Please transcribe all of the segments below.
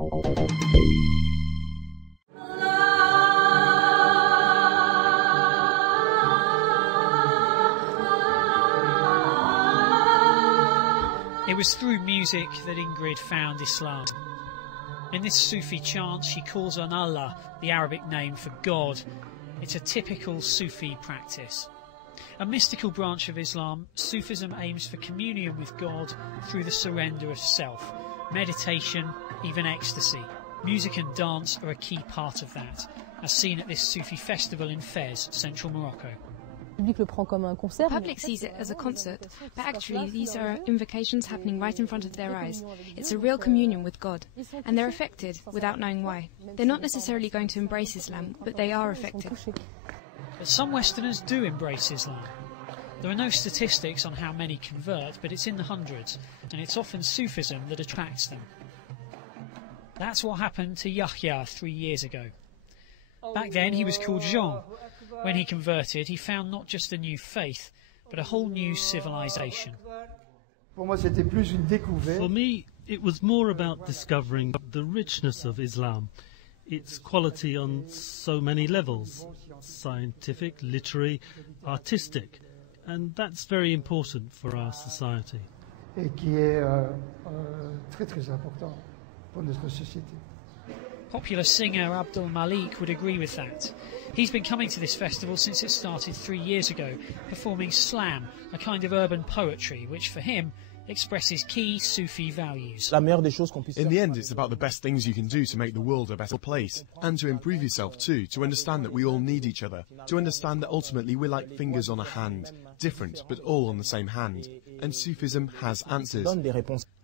It was through music that Ingrid found Islam. In this Sufi chant, she calls on Allah, the Arabic name for God. It's a typical Sufi practice. A mystical branch of Islam, Sufism aims for communion with God through the surrender of self, meditation, even ecstasy. Music and dance are a key part of that, as seen at this Sufi festival in Fez, central Morocco. The public sees it as a concert, but actually these are invocations happening right in front of their eyes. It's a real communion with God, and they're affected without knowing why. They're not necessarily going to embrace Islam, but they are affected. But some Westerners do embrace Islam. There are no statistics on how many convert, but it's in the hundreds, and it's often Sufism that attracts them. That's what happened to YAHYA 3 years ago. Back then he was called Jean. When he converted, he found not just a new faith, but a whole new civilization. For me, it was more about discovering the richness of Islam, its quality on so many levels, scientific, literary, artistic, and that's very important for our society. Popular singer EL-MALIK would agree with that. He's been coming to this festival since it started 3 years ago, performing slam, a kind of urban poetry, which for him expresses key Sufi values. In the end, it's about the best things you can do to make the world a better place, and to improve yourself too, to understand that we all need each other, to understand that ultimately we're like fingers on a hand, different but all on the same hand, and Sufism has answers.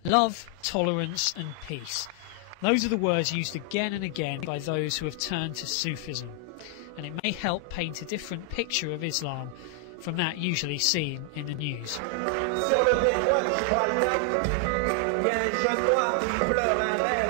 Love, tolerance and peace. Those are the words used again and again by those who have turned to Sufism, and it may help paint a different picture of Islam from that usually seen in the news. Sur le pétrole, je crois, il y a un jeune noir qui pleure un rêve.